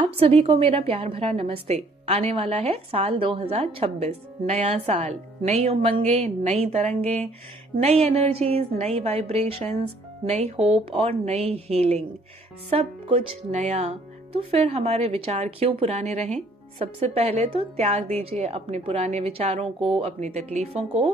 आप सभी को मेरा प्यार भरा नमस्ते। आने वाला है साल 2026, नया साल, नई उमंगे, नई तरंगे, नई एनर्जीज, नई वाइब्रेशंस, नई होप और नई हीलिंग, सब कुछ नया। तो फिर हमारे विचार क्यों पुराने रहें? सबसे पहले तो त्याग दीजिए अपने पुराने विचारों को, अपनी तकलीफों को।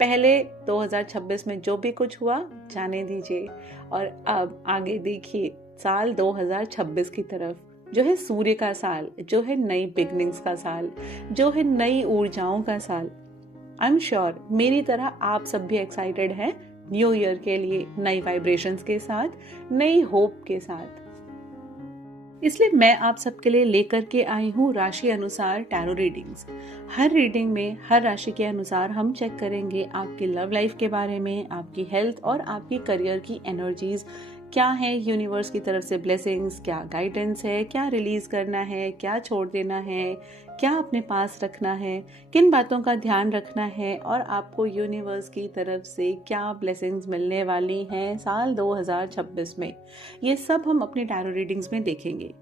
पहले 2026 में जो भी कुछ हुआ जाने दीजिए और अब आगे देखिए साल 2026 की तरफ, जो है सूर्य का साल, जो है नई बिगनिंग्स का साल, जो है नई ऊर्जाओं का साल। आई एम श्योर मेरी तरह आप सब भी एक्साइटेड हैं न्यू ईयर के लिए, नई वाइब्रेशंस के साथ, नई होप के साथ। इसलिए मैं आप सबके लिए लेकर के आई हूँ राशि अनुसार टैरो रीडिंग्स। हर रीडिंग में हर राशि के अनुसार हम चेक करेंगे आपकी लव लाइफ के बारे में, आपकी हेल्थ और आपकी करियर की एनर्जीज क्या है, यूनिवर्स की तरफ से ब्लेसिंग्स, क्या गाइडेंस है, क्या रिलीज करना है, क्या छोड़ देना है, क्या अपने पास रखना है, किन बातों का ध्यान रखना है और आपको यूनिवर्स की तरफ से क्या ब्लेसिंग्स मिलने वाली हैं साल 2026 में। ये सब हम अपनी टैरो रीडिंग्स में देखेंगे।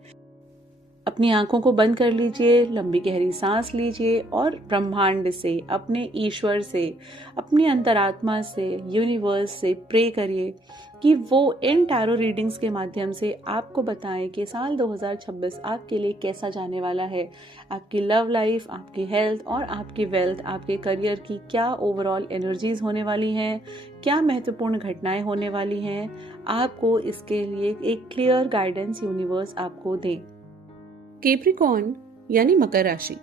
अपनी आंखों को बंद कर लीजिए, लंबी गहरी सांस लीजिए और ब्रह्मांड से, अपने ईश्वर से, अपनी अंतरात्मा से, यूनिवर्स से प्रे करिए कि वो इन टैरो रीडिंग्स के माध्यम से आपको बताएं कि साल 2026 आपके लिए कैसा जाने वाला है। आपकी लव लाइफ, आपकी हेल्थ और आपकी वेल्थ, आपके करियर की क्या ओवरऑल एनर्जीज होने वाली हैं, क्या महत्वपूर्ण घटनाएं होने वाली हैं। आपको इसके लिए एक क्लियर गाइडेंस यूनिवर्स आपको दे। कैप्रिकॉर्न यानी मकर राशि,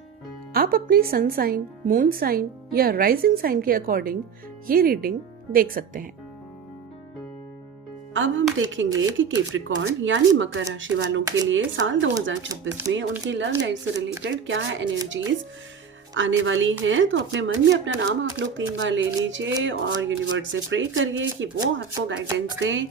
आप अपने सन साइन, मून साइन या राइजिंग साइन के अकॉर्डिंग ये रीडिंग देख सकते हैं। अब हम देखेंगे कि कैप्रिकॉर्न यानी मकर राशि वालों के लिए साल 2026 में उनकी लव लाइफ से रिलेटेड क्या एनर्जीज आने वाली हैं। तो अपने मन में अपना नाम आप लोग 3 बार ले लीजिए और यूनिवर्स से प्रे करिए कि वो आपको गाइडेंस दें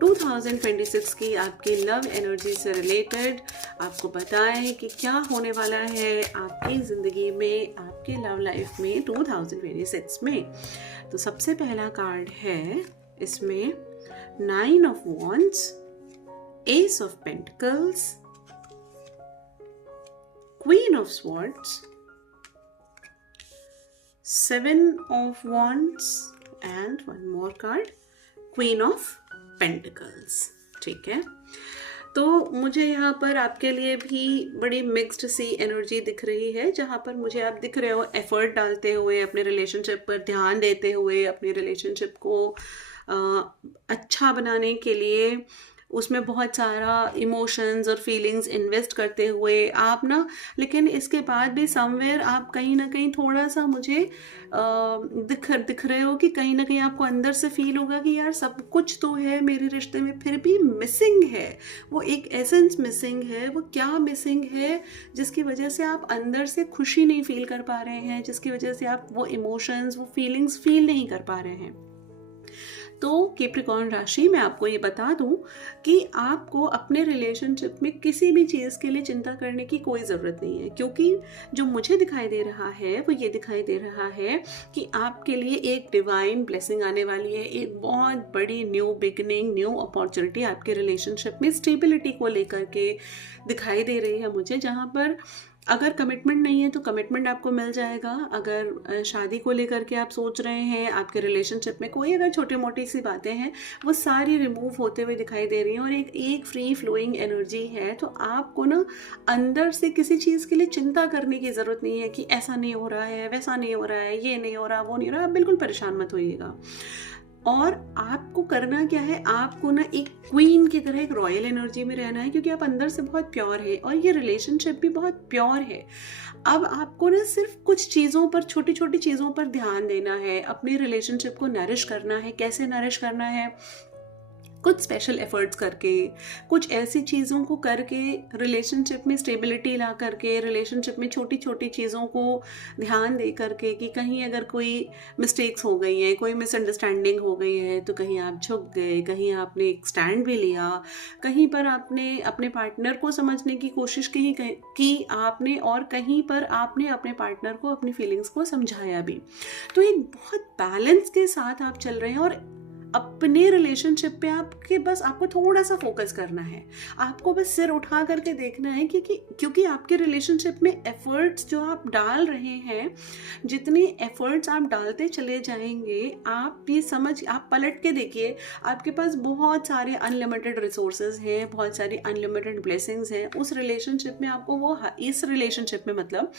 2026 की आपकी लव एनर्जी से रिलेटेड। आपको बताएं कि क्या होने वाला है आपकी ज़िंदगी में, आपकी लव लाइफ में 2026 में। तो सबसे पहला कार्ड है इसमें 9 of Wands, Ace of Pentacles, Queen of Swords, 7 of Wands and one more card, Queen of Pentacles। ठीक है, तो मुझे यहाँ पर आपके लिए भी बड़ी मिक्स्ड सी एनर्जी दिख रही है, जहाँ पर मुझे आप दिख रहे हो एफर्ट डालते हुए, अपने रिलेशनशिप पर ध्यान देते हुए, अपनी रिलेशनशिप को अच्छा बनाने के लिए उसमें बहुत सारा इमोशंस और फीलिंग्स इन्वेस्ट करते हुए आप ना, लेकिन इसके बाद भी समवेयर आप कहीं ना कहीं थोड़ा सा मुझे दिख रहे हो कि कहीं ना कहीं आपको अंदर से फील होगा कि यार सब कुछ तो है मेरे रिश्ते में, फिर भी मिसिंग है, वो एक एसेंस मिसिंग है। वो क्या मिसिंग है जिसकी वजह से आप अंदर से खुशी नहीं फील कर पा रहे हैं, जिसकी वजह से आप वो इमोशंस, वो फीलिंग्स फील नहीं कर पा रहे हैं। तो कैप्रिकॉर्न राशि, मैं आपको ये बता दूं कि आपको अपने रिलेशनशिप में किसी भी चीज़ के लिए चिंता करने की कोई ज़रूरत नहीं है, क्योंकि जो मुझे दिखाई दे रहा है वो ये दिखाई दे रहा है कि आपके लिए एक डिवाइन ब्लेसिंग आने वाली है, एक बहुत बड़ी न्यू बिगिनिंग, न्यू अपॉर्चुनिटी आपके रिलेशनशिप में स्टेबिलिटी को लेकर के दिखाई दे रही है मुझे। जहाँ पर अगर कमिटमेंट नहीं है तो कमिटमेंट आपको मिल जाएगा। अगर शादी को लेकर के आप सोच रहे हैं, आपके रिलेशनशिप में कोई अगर छोटी मोटी सी बातें हैं, वो सारी रिमूव होते हुए दिखाई दे रही हैं और एक फ्री फ्लोइंग एनर्जी है। तो आपको ना अंदर से किसी चीज़ के लिए चिंता करने की ज़रूरत नहीं है कि ऐसा नहीं हो रहा है, वैसा नहीं हो रहा है, ये नहीं हो रहा, वो नहीं हो रहा। आप बिल्कुल परेशान मत होइएगा। और आपको करना क्या है, आपको ना एक क्वीन की तरह एक रॉयल एनर्जी में रहना है, क्योंकि आप अंदर से बहुत प्योर है और ये रिलेशनशिप भी बहुत प्योर है। अब आपको ना सिर्फ कुछ चीज़ों पर, छोटी छोटी चीज़ों पर ध्यान देना है, अपने रिलेशनशिप को नरिश करना है। कैसे नरिश करना है? कुछ स्पेशल एफर्ट्स करके, कुछ ऐसी चीज़ों को करके, रिलेशनशिप में स्टेबिलिटी ला करके, रिलेशनशिप में छोटी छोटी चीज़ों को ध्यान दे करके कि कहीं अगर कोई मिस्टेक्स हो गई हैं, कोई मिसअंडरस्टैंडिंग हो गई है, तो कहीं आप झुक गए, कहीं आपने एक स्टैंड भी लिया, कहीं पर आपने अपने पार्टनर को समझने की कोशिश की आपने, और कहीं पर आपने अपने पार्टनर को अपनी फीलिंग्स को समझाया भी। तो एक बहुत बैलेंस के साथ आप चल रहे हैं और अपने रिलेशनशिप पे आपको थोड़ा सा फोकस करना है, आपको बस सिर उठा करके देखना है क्योंकि आपके रिलेशनशिप में एफर्ट्स जो आप डाल रहे हैं, जितने एफर्ट्स आप डालते चले जाएंगे, आप पलट के देखिए, आपके पास बहुत सारे अनलिमिटेड रिसोर्सेज हैं, बहुत सारी अनलिमिटेड ब्लेसिंग्स हैं उस रिलेशनशिप में। इस रिलेशनशिप में मतलब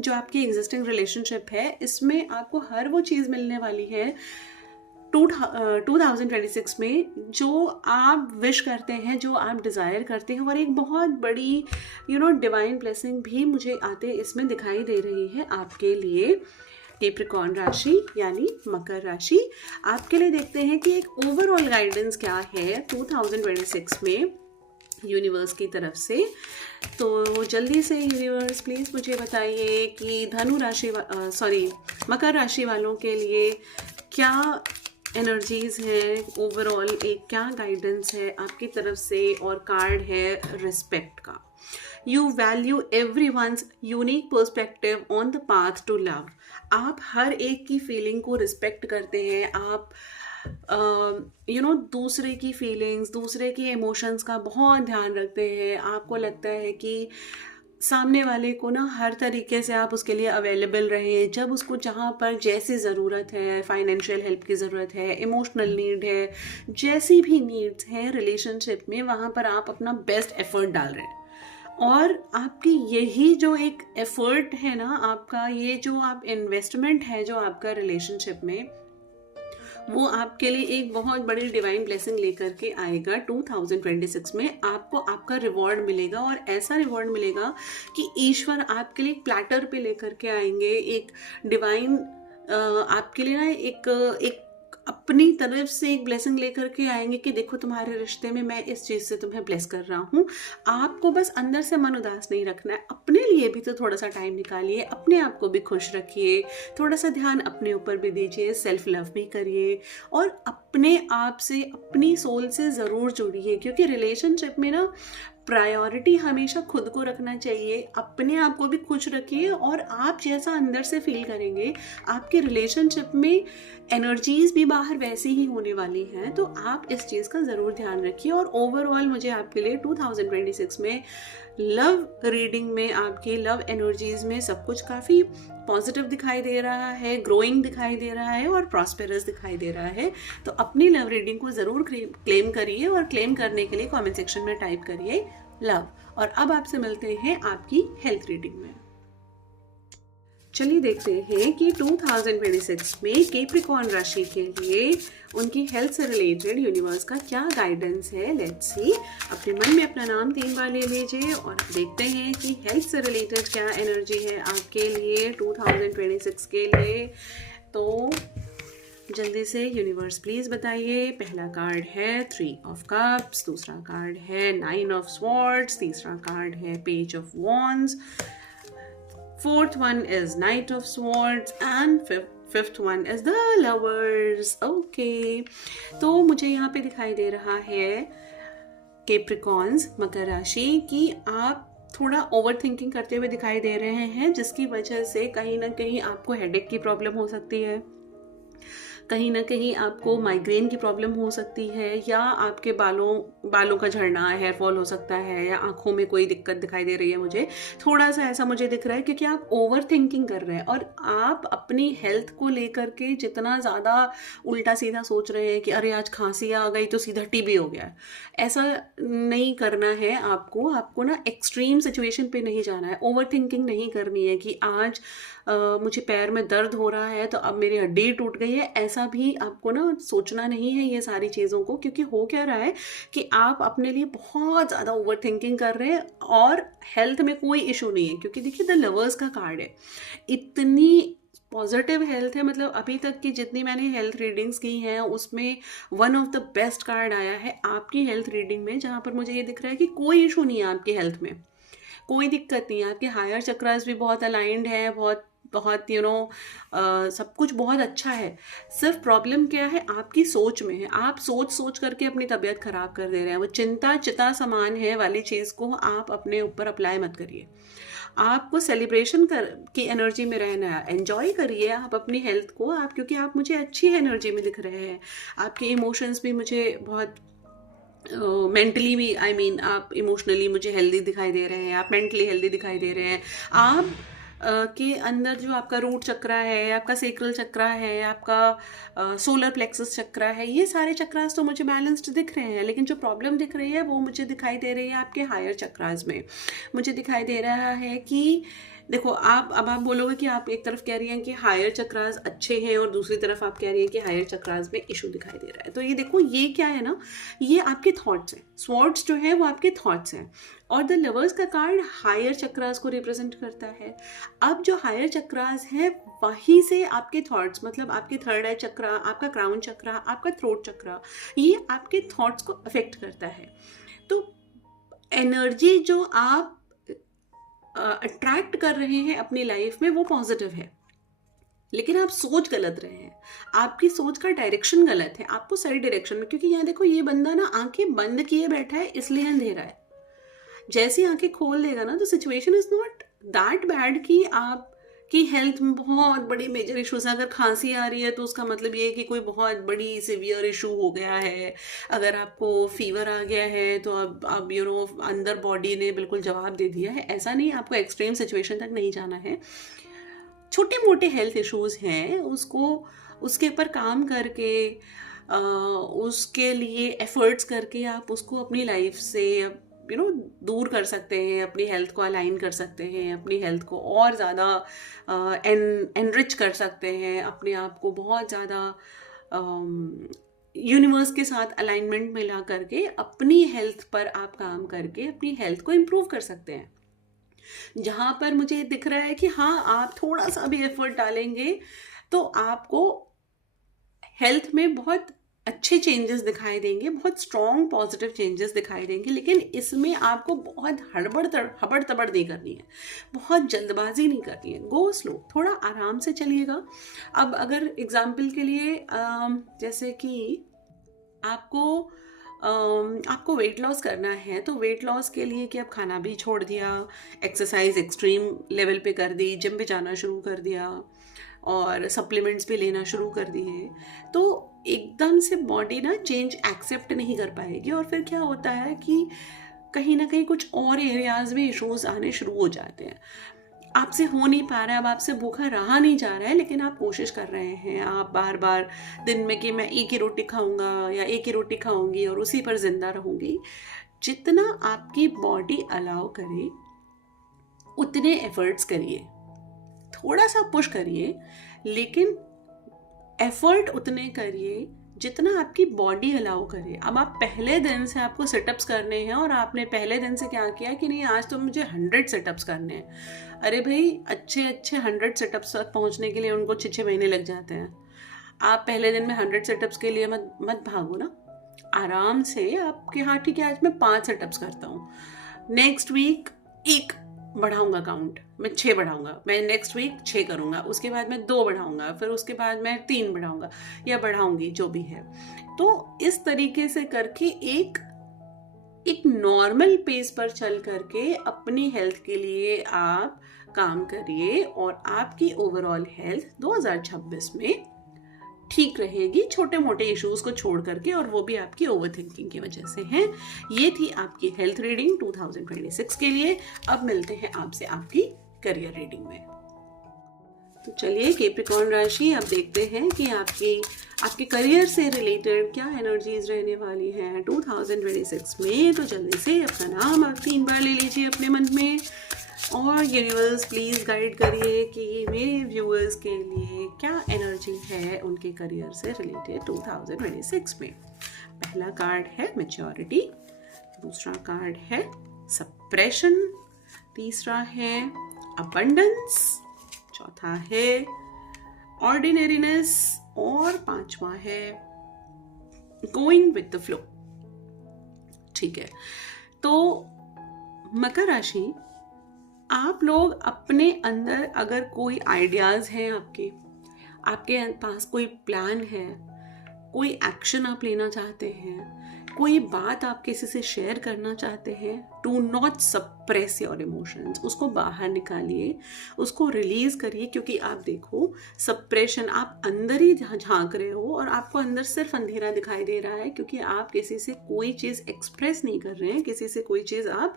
जो आपकी एग्जिस्टिंग रिलेशनशिप है, इसमें आपको हर वो चीज़ मिलने वाली है 2026 में जो आप विश करते हैं, जो आप डिज़ायर करते हैं। और एक बहुत बड़ी डिवाइन ब्लेसिंग भी मुझे इसमें दिखाई दे रही है आपके लिए, कैप्रिकॉर्न राशि यानी मकर राशि। आपके लिए देखते हैं कि एक ओवरऑल गाइडेंस क्या है 2026 में यूनिवर्स की तरफ से। तो जल्दी से यूनिवर्स प्लीज़ मुझे बताइए कि मकर राशि वालों के लिए क्या एनर्जीज है, ओवरऑल एक क्या गाइडेंस है आपकी तरफ से। और कार्ड है रिस्पेक्ट का। You value everyone's unique perspective on the path to love. आप हर एक की फीलिंग को रिस्पेक्ट करते हैं, आप दूसरे की फीलिंग्स, दूसरे के इमोशंस का बहुत ध्यान रखते हैं। आपको लगता है कि सामने वाले को ना हर तरीके से आप उसके लिए अवेलेबल रहे, जब उसको जहाँ पर जैसी ज़रूरत है, फाइनेंशियल हेल्प की ज़रूरत है, इमोशनल नीड है, जैसी भी नीड्स हैं रिलेशनशिप में, वहाँ पर आप अपना बेस्ट एफर्ट डाल रहे हैं। और आपकी यही जो एक एफर्ट है ना, आपका ये जो आप इन्वेस्टमेंट है जो आपका रिलेशनशिप में, वो आपके लिए एक बहुत बड़ी डिवाइन ब्लेसिंग लेकर के आएगा 2026 में। आपको आपका रिवॉर्ड मिलेगा, और ऐसा रिवॉर्ड मिलेगा कि ईश्वर आपके लिए एक प्लेटर पे लेकर के आएंगे, एक डिवाइन आपके लिए ना एक अपनी तरफ से एक ब्लेसिंग लेकर के आएंगे कि देखो तुम्हारे रिश्ते में मैं इस चीज़ से तुम्हें ब्लेस कर रहा हूँ। आपको बस अंदर से मन उदास नहीं रखना है, अपने लिए भी तो थोड़ा सा टाइम निकालिए, अपने आप को भी खुश रखिए, थोड़ा सा ध्यान अपने ऊपर भी दीजिए, सेल्फ लव भी करिए, और अपने आप से, अपनी सोल से ज़रूर जुड़िए। क्योंकि रिलेशनशिप में ना प्रायोरिटी हमेशा खुद को रखना चाहिए, अपने आप को भी खुश रखिए, और आप जैसा अंदर से फील करेंगे आपके रिलेशनशिप में एनर्जीज भी बाहर वैसी ही होने वाली हैं। तो आप इस चीज़ का ज़रूर ध्यान रखिए। और ओवरऑल मुझे आपके लिए 2026 में लव रीडिंग में, आपकी लव एनर्जीज में सब कुछ काफ़ी पॉजिटिव दिखाई दे रहा है, ग्रोइंग दिखाई दे रहा है, और प्रॉस्पेरस दिखाई दे रहा है। तो अपनी लव रीडिंग को ज़रूर क्लेम करिए, और क्लेम करने के लिए कमेंट सेक्शन में टाइप करिए लव। और अब आपसे मिलते हैं आपकी हेल्थ रीडिंग में। चलिए देखते हैं कि 2026 में कैप्रिकॉर्न राशि के लिए उनकी हेल्थ से रिलेटेड यूनिवर्स का क्या गाइडेंस है। लेट्स सी। अपने मन में अपना नाम 3 बार ले लीजिए और देखते हैं कि हेल्थ से रिलेटेड क्या एनर्जी है आपके लिए 2026 के लिए। तो जल्दी से यूनिवर्स प्लीज़ बताइए। पहला कार्ड है 3 ऑफ कप्स, दूसरा कार्ड है 9 ऑफ स्वॉर्ड्स, तीसरा कार्ड है page of wands, fourth one is Knight of Swords and fifth one is the Lovers. Okay, तो मुझे यहाँ पे दिखाई दे रहा है कैप्रिकॉर्न्स मकर राशि की आप थोड़ा ओवर थिंकिंग करते हुए दिखाई दे रहे हैं, जिसकी वजह से कहीं ना कहीं आपको हेडेक की प्रॉब्लम हो सकती है, कहीं ना कहीं आपको माइग्रेन की प्रॉब्लम हो सकती है, या आपके बालों का झड़ना, हेयर फॉल हो सकता है, या आंखों में कोई दिक्कत दिखाई दे रही है। मुझे थोड़ा सा ऐसा मुझे दिख रहा है क्योंकि आप ओवर थिंकिंग कर रहे हैं और आप अपनी हेल्थ को लेकर के जितना ज़्यादा उल्टा सीधा सोच रहे हैं कि अरे आज खांसी आ गई तो सीधा टीबी हो गया। ऐसा नहीं करना है आपको ना एक्सट्रीम सिचुएशन पे नहीं जाना है। ओवर थिंकिंग नहीं करनी है कि आज मुझे पैर में दर्द हो रहा है तो अब मेरी हड्डी टूट गई है, ऐसा भी आपको ना सोचना नहीं है ये सारी चीज़ों को। क्योंकि हो क्या रहा है कि आप अपने लिए बहुत ज़्यादा ओवर थिंकिंग कर रहे हैं और हेल्थ में कोई इशू नहीं है। क्योंकि देखिए द लवर्स का कार्ड है, इतनी पॉजिटिव हेल्थ है, मतलब अभी तक की जितनी मैंने हेल्थ रीडिंग्स की हैं उसमें one of the best card आया है आपकी हेल्थ रीडिंग में, जहाँ पर मुझे ये दिख रहा है कि कोई इशू नहीं है आपकी हेल्थ में, कोई दिक्कत नहीं है। आपके हायर चक्रास भी बहुत अलाइंड है, बहुत सब कुछ बहुत अच्छा है। सिर्फ प्रॉब्लम क्या है आपकी सोच में है। आप सोच करके अपनी तबीयत खराब कर दे रहे हैं। वो चिंता चिता समान है वाली चीज़ को आप अपने ऊपर अप्लाई मत करिए। आपको सेलिब्रेशन की एनर्जी में रहना है। एंजॉय करिए आप अपनी हेल्थ को, आप, क्योंकि आप मुझे अच्छी एनर्जी में दिख रहे हैं। आपके इमोशंस भी मुझे बहुत मेंटली भी, आई मीन आप इमोशनली मुझे हेल्दी दिखाई दे रहे हैं, आप मेंटली हेल्दी दिखाई दे रहे हैं। आप के अंदर जो आपका रूट चक्रा है, आपका सेक्रल चक्रा है, आपका सोलर प्लेक्सस चक्रा है, ये सारे चक्रास तो मुझे बैलेंस्ड दिख रहे हैं, लेकिन जो प्रॉब्लम दिख रही है वो मुझे दिखाई दे रही है आपके हायर चक्रास में। मुझे दिखाई दे रहा है कि देखो, अब आप बोलोगे कि आप एक तरफ कह रही हैं कि हायर चक्रास अच्छे हैं और दूसरी तरफ आप कह रही हैं कि हायर चक्रास में इशू दिखाई दे रहा है। तो ये देखो, ये क्या है ना, ये आपके थॉट्स हैं। स्वॉर्ड्स जो है वो आपके थॉट्स हैं, और द लवर्स का कार्ड हायर चक्रास को रिप्रेजेंट करता है। अब जो हायर चक्रास है वहीं से आपके थॉट्स, मतलब आपके थर्ड आई चक्रा, आपका क्राउन चक्रा, आपका थ्रोट चक्रा, ये आपके थॉट्स को अफेक्ट करता है। तो एनर्जी जो आप अट्रैक्ट कर रहे हैं अपनी लाइफ में वो पॉजिटिव है, लेकिन आप सोच गलत रहे हैं। आपकी सोच का डायरेक्शन गलत है, आपको सही डायरेक्शन में, क्योंकि यहाँ देखो, ये बंदा ना आंखें बंद किए बैठा है, इसलिए अंधेरा है। जैसे आंखें खोल देगा ना, तो situation is not that bad कि आपकी हेल्थ में बहुत बड़ी मेजर इश्यूज है। अगर खांसी आ रही है तो उसका मतलब ये है कि कोई बहुत बड़ी सिवियर इशू हो गया है। अगर आपको फीवर आ गया है तो अब अंदर बॉडी ने बिल्कुल जवाब दे दिया है। ऐसा नहीं, आपको एक्सट्रीम सिचुएशन तक नहीं जाना है। छोटे मोटे हेल्थ इश्यूज हैं, उसके ऊपर काम करके, उसके लिए एफर्ट्स करके आप उसको अपनी लाइफ से दूर कर सकते हैं, अपनी हेल्थ को अलाइन कर सकते हैं, अपनी हेल्थ को और ज़्यादा एनरिच कर सकते हैं, अपने आप को बहुत ज़्यादा यूनिवर्स के साथ अलाइनमेंट में ला करके अपनी हेल्थ पर आप काम करके अपनी हेल्थ को इम्प्रूव कर सकते हैं। जहाँ पर मुझे दिख रहा है कि हाँ, आप थोड़ा सा भी एफर्ट डालेंगे तो आपको हेल्थ में बहुत अच्छे चेंजेस दिखाई देंगे, बहुत स्ट्रॉन्ग पॉजिटिव चेंजेस दिखाई देंगे। लेकिन इसमें आपको बहुत हबड़ तबड़ नहीं करनी है, बहुत जल्दबाजी नहीं करनी है। गो स्लो, थोड़ा आराम से चलिएगा। अब अगर एग्जाम्पल के लिए जैसे कि आपको वेट लॉस करना है, तो वेट लॉस के लिए कि आप खाना भी छोड़ दिया, एक्सरसाइज एक्सट्रीम लेवल पे कर दी, जिम भी जाना शुरू कर दिया और सप्लीमेंट्स भी लेना शुरू कर दिए, तो एकदम से बॉडी ना चेंज एक्सेप्ट नहीं कर पाएगी। और फिर क्या होता है कि कहीं ना कहीं कुछ और एरियाज में इश्यूज आने शुरू हो जाते हैं। आपसे हो नहीं पा रहा है, अब आपसे भूखा रहा नहीं जा रहा है, लेकिन आप कोशिश कर रहे हैं, आप बार बार दिन में कि मैं एक ही रोटी खाऊंगा या एक ही रोटी खाऊंगी और उसी पर जिंदा रहूंगी। जितना आपकी बॉडी अलाउ करे उतने एफर्ट्स करिए, थोड़ा सा पुश करिए, लेकिन एफर्ट उतने करिए जितना आपकी बॉडी अलाउ करे। अब आप पहले दिन से आपको सेटअप्स करने हैं और आपने पहले दिन से क्या किया कि नहीं, आज तो मुझे 100 सेटअप्स करने हैं। अरे भाई, अच्छे 100 सेटअप्स तक पहुंचने के लिए उनको 6 महीने लग जाते हैं। आप पहले दिन में 100 सेटअप्स के लिए मत भागो ना, आराम से आपके, हाँ ठीक है, आज मैं 5 सेटअप्स करता हूँ, नेक्स्ट वीक 1 बढ़ाऊंगा काउंट, मैं 6 बढ़ाऊंगा, मैं नेक्स्ट वीक 6 करूंगा, उसके बाद मैं 2 बढ़ाऊंगा, फिर उसके बाद मैं 3 बढ़ाऊंगा या बढ़ाऊंगी, जो भी है। तो इस तरीके से करके एक नॉर्मल पेस पर चल करके अपनी हेल्थ के लिए आप काम करिए और आपकी ओवरऑल हेल्थ 2026 में ठीक रहेगी, छोटे मोटे इश्यूज को छोड़ करके, और वो भी आपकी ओवरथिंकिंग की वजह से हैं। ये थी आपकी हेल्थ रीडिंग 2026 के लिए। अब मिलते हैं आपसे आपकी करियर रीडिंग में। तो चलिए कैप्रिकॉर्न राशि, अब देखते हैं कि आपके करियर से रिलेटेड क्या एनर्जीज रहने वाली हैं 2026 में। तो जल्दी से अपना नाम आप 3 बार ले लीजिए अपने मन में, और यूनिवर्स प्लीज़ गाइड करिए कि मेरे व्यूअर्स के लिए क्या एनर्जी है उनके करियर से रिलेटेड 2026 में। पहला कार्ड है मैच्योरिटी, दूसरा कार्ड है सप्रेशन, तीसरा है अबंडेंस, चौथा है ऑर्डिनरीनेस, और 5वां है गोइंग विद द फ्लो। ठीक है, तो मकर राशि, आप लोग अपने अंदर अगर कोई आइडियाज़ हैं, आपके पास कोई प्लान है, कोई एक्शन आप लेना चाहते हैं, कोई बात आप किसी से शेयर करना चाहते हैं, do not suppress your emotions, उसको बाहर निकालिए, उसको रिलीज करिए। क्योंकि आप देखो, सप्रेशन, आप अंदर ही झांक रहे हो और आपको अंदर सिर्फ अंधेरा दिखाई दे रहा है, क्योंकि आप किसी से कोई चीज़ एक्सप्रेस नहीं कर रहे हैं, किसी से कोई चीज़ आप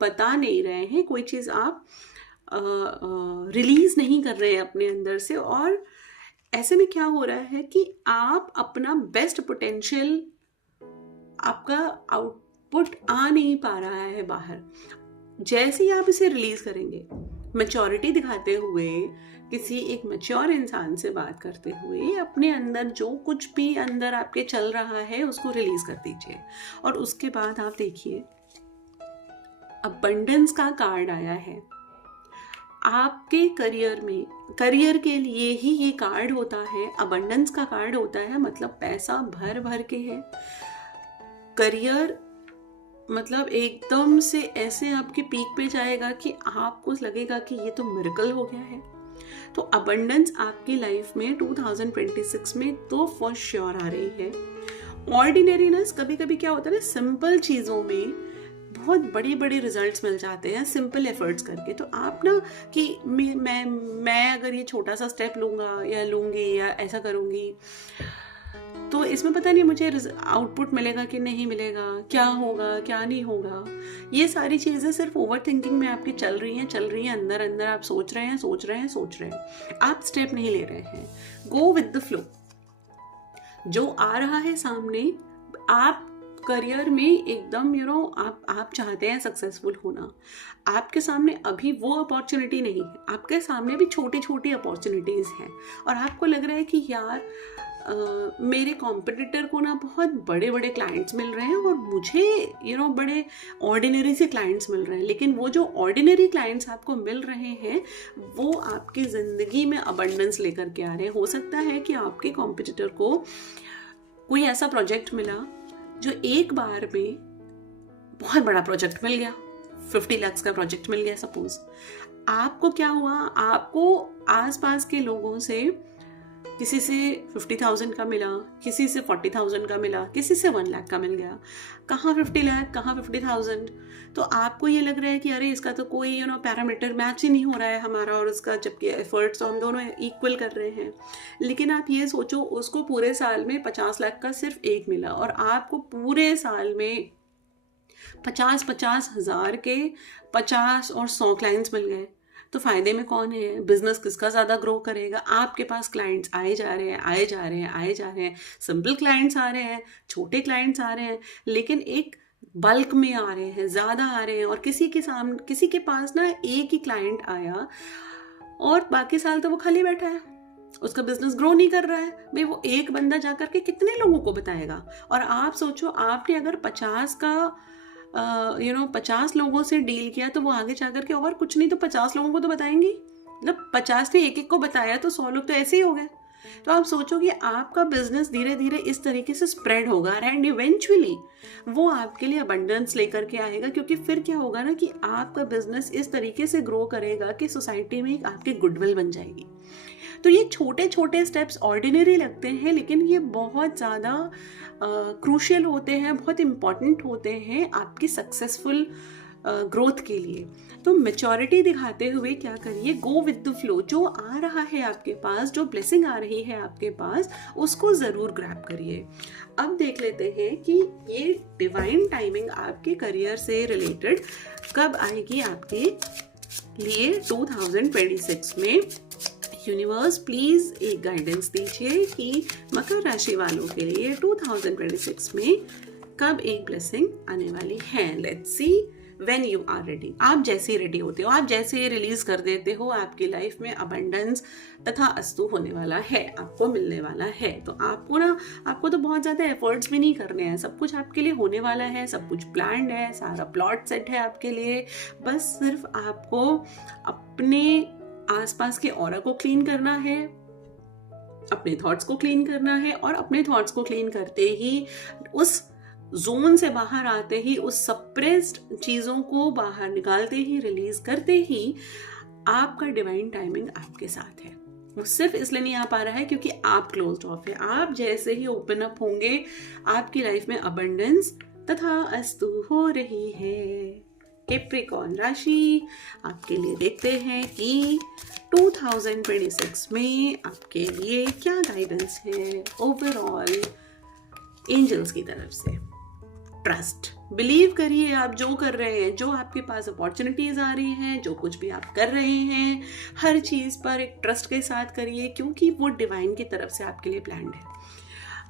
बता नहीं रहे हैं, कोई चीज़ आप रिलीज नहीं कर रहे हैं अपने अंदर से। और ऐसे में क्या हो रहा है कि आप अपना बेस्ट पोटेंशियल, आपका आउटपुट आ नहीं पा रहा है बाहर। जैसे ही आप इसे रिलीज करेंगे, मैच्योरिटी दिखाते हुए, किसी एक मैच्योर इंसान से बात करते हुए, अपने अंदर जो कुछ भी अंदर आपके चल रहा है उसको रिलीज कर दीजिए। और उसके बाद आप देखिए, अबंडेंस का कार्ड आया है आपके करियर में। करियर के लिए ही ये कार्ड होता है, अबंडेंस का कार्ड होता है, मतलब पैसा भर भर के है। करियर मतलब एकदम से ऐसे आपके पीक पे जाएगा कि आपको लगेगा कि ये तो मिरेकल हो गया है। तो अबंडेंस आपकी लाइफ में 2026 में तो फॉर श्योर आ रही है। ऑर्डिनरीनेस, कभी कभी क्या होता है ना, सिंपल चीज़ों में बहुत बड़ी बड़ी रिजल्ट्स मिल जाते हैं सिंपल एफर्ट्स करके। तो आप ना कि मैं अगर ये छोटा सा स्टेप लूँगा या लूँगी या ऐसा करूँगी, तो इसमें पता नहीं मुझे आउटपुट मिलेगा कि नहीं मिलेगा, क्या होगा क्या नहीं होगा। ये सारी चीज़ें सिर्फ ओवर थिंकिंग में आपकी चल रही हैं, अंदर अंदर आप सोच रहे हैं, आप स्टेप नहीं ले रहे हैं। गो विद द फ्लो, जो आ रहा है सामने। आप करियर में एकदम आप चाहते हैं सक्सेसफुल होना, आपके सामने अभी वो अपॉर्चुनिटी नहीं है, आपके सामने भी छोटी छोटी अपॉर्चुनिटीज़ हैं। और आपको लग रहा है कि यार मेरे कॉम्पिटिटर को ना बहुत बड़े बड़े क्लाइंट्स मिल रहे हैं और मुझे बड़े ऑर्डिनरी से क्लाइंट्स मिल रहे हैं। लेकिन वो जो ऑर्डिनरी क्लाइंट्स आपको मिल रहे हैं वो आपकी ज़िंदगी में अबंडेंस लेकर के आ रहे हैं। हो सकता है कि आपके कॉम्पिटिटर को कोई ऐसा प्रोजेक्ट मिला जो एक बार में बहुत बड़ा प्रोजेक्ट मिल गया, 50 लाख का प्रोजेक्ट मिल गया सपोज। आपको क्या हुआ, आपको आसपास के लोगों से किसी से 50,000 का मिला, किसी से 40,000 का मिला, किसी से 1 लाख का मिल गया। कहाँ 50 लाख, कहाँ 50,000। तो आपको ये लग रहा है कि अरे इसका तो कोई पैरामीटर मैच ही नहीं हो रहा है हमारा और उसका, जबकि एफर्ट्स तो हम दोनों इक्वल कर रहे हैं। लेकिन आप ये सोचो, उसको पूरे साल में 50 लाख का सिर्फ एक मिला और आपको पूरे साल में 50-50 हज़ार के 50 और 100 क्लाइंट्स मिल गए। तो फायदे में कौन है? बिजनेस किसका ज़्यादा ग्रो करेगा? आपके पास क्लाइंट्स आए जा रहे हैं, सिंपल क्लाइंट्स आ रहे हैं, छोटे क्लाइंट्स आ रहे हैं, लेकिन एक बल्क में आ रहे हैं, ज़्यादा आ रहे हैं। और किसी के पास ना एक ही क्लाइंट आया और बाकी साल तो वो खाली बैठा है, उसका बिजनेस ग्रो नहीं कर रहा है। भाई वो एक बंदा जा करके कितने लोगों को बताएगा? और आप सोचो, आपने अगर 50 लोगों से डील किया तो वो आगे जाकर के और कुछ नहीं तो 50 लोगों को तो बताएंगी। मतलब 50 ने एक को बताया तो 100 लोग तो ऐसे ही हो गए। तो आप सोचो कि आपका बिजनेस धीरे धीरे इस तरीके से स्प्रेड होगा एंड इवेंचुअली वो आपके लिए अबंडेंस लेकर के आएगा। क्योंकि फिर क्या होगा ना कि आपका बिजनेस इस तरीके से ग्रो करेगा कि सोसाइटी में आपकी गुडविल बन जाएगी। तो ये छोटे छोटे स्टेप्स ऑर्डिनरी लगते हैं, लेकिन ये बहुत ज़्यादा क्रूशियल होते हैं, बहुत इम्पॉर्टेंट होते हैं आपकी सक्सेसफुल ग्रोथ के लिए। तो मैच्योरिटी दिखाते हुए क्या करिए, गो विद द फ्लो। जो आ रहा है आपके पास, जो ब्लेसिंग आ रही है आपके पास, उसको ज़रूर ग्रैब करिए। अब देख लेते हैं कि ये डिवाइन टाइमिंग आपके करियर से रिलेटेड कब आएगी आपके लिए 2026 में। यूनिवर्स प्लीज एक गाइडेंस दीजिए कि मकर राशि वालों के लिए 2026 में कब एक ब्लेसिंग आने वाली है। Let's see when you are ready. आप जैसे ही रेडी होते हो, आप जैसे ही रिलीज कर देते हो, आपकी लाइफ में अबंडेंस तथा अस्तु होने वाला है, आपको मिलने वाला है। तो आपको तो बहुत ज़्यादा एफर्ट्स भी नहीं करने हैं, सब कुछ आपके लिए होने वाला है, सब कुछ प्लान्ड है, सारा प्लॉट सेट है आपके लिए। बस सिर्फ आपको अपने आसपास के ऑरा को क्लीन करना है, अपने थॉट्स को क्लीन करना है, और अपने थॉट्स को क्लीन करते ही, उस जोन से बाहर आते ही, उस सप्रेस्ड चीज़ों को बाहर निकालते ही, रिलीज करते ही, आपका डिवाइन टाइमिंग आपके साथ है। वो सिर्फ इसलिए नहीं आ पा रहा है क्योंकि आप क्लोज्ड ऑफ है। आप जैसे ही ओपन अप होंगे आपकी लाइफ में अबंडेंस तथा अस्तु हो रही है। कैप्रिकॉर्न राशि आपके लिए देखते हैं कि 2026 में आपके लिए क्या गाइडेंस है ओवरऑल एंजल्स की तरफ से। ट्रस्ट, बिलीव करिए आप जो कर रहे हैं, जो आपके पास अपॉर्चुनिटीज आ रही हैं, जो कुछ भी आप कर रहे हैं, हर चीज़ पर एक ट्रस्ट के साथ करिए क्योंकि वो डिवाइन की तरफ से आपके लिए प्लान्ड है।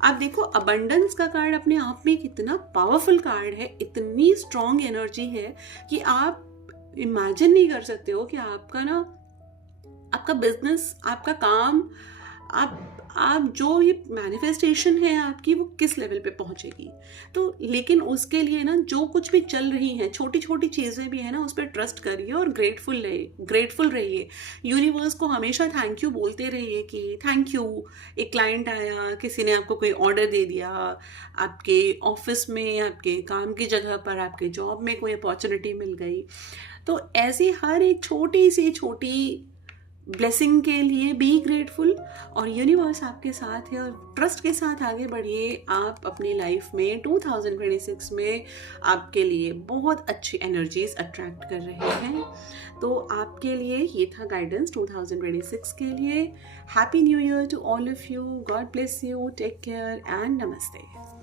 आप देखो अबंडेंस का कार्ड अपने आप में कितना पावरफुल कार्ड है, इतनी स्ट्रॉन्ग एनर्जी है कि आप इमेजिन नहीं कर सकते हो कि आपका बिजनेस, आपका काम, आप जो ये मैनिफेस्टेशन है आपकी वो किस लेवल पे पहुंचेगी। तो लेकिन उसके लिए ना जो कुछ भी चल रही हैं, छोटी छोटी चीज़ें भी है ना, उस पर ट्रस्ट करिए और ग्रेटफुल रहिए। यूनिवर्स को हमेशा थैंक यू बोलते रहिए कि थैंक यू। एक क्लाइंट आया, किसी ने आपको कोई ऑर्डर दे दिया, आपके ऑफिस में, आपके काम की जगह पर, आपके जॉब में कोई अपॉर्चुनिटी मिल गई। तो ऐसी हर एक छोटी सी छोटी ब्लेसिंग के लिए बी ग्रेटफुल और यूनिवर्स आपके साथ है और ट्रस्ट के साथ आगे बढ़िए। आप अपनी लाइफ में 2026 में आपके लिए बहुत अच्छी एनर्जीज अट्रैक्ट कर रहे हैं। तो आपके लिए ये था गाइडेंस 2026 के लिए। Happy new year to all of you. God bless you. Take care and नमस्ते।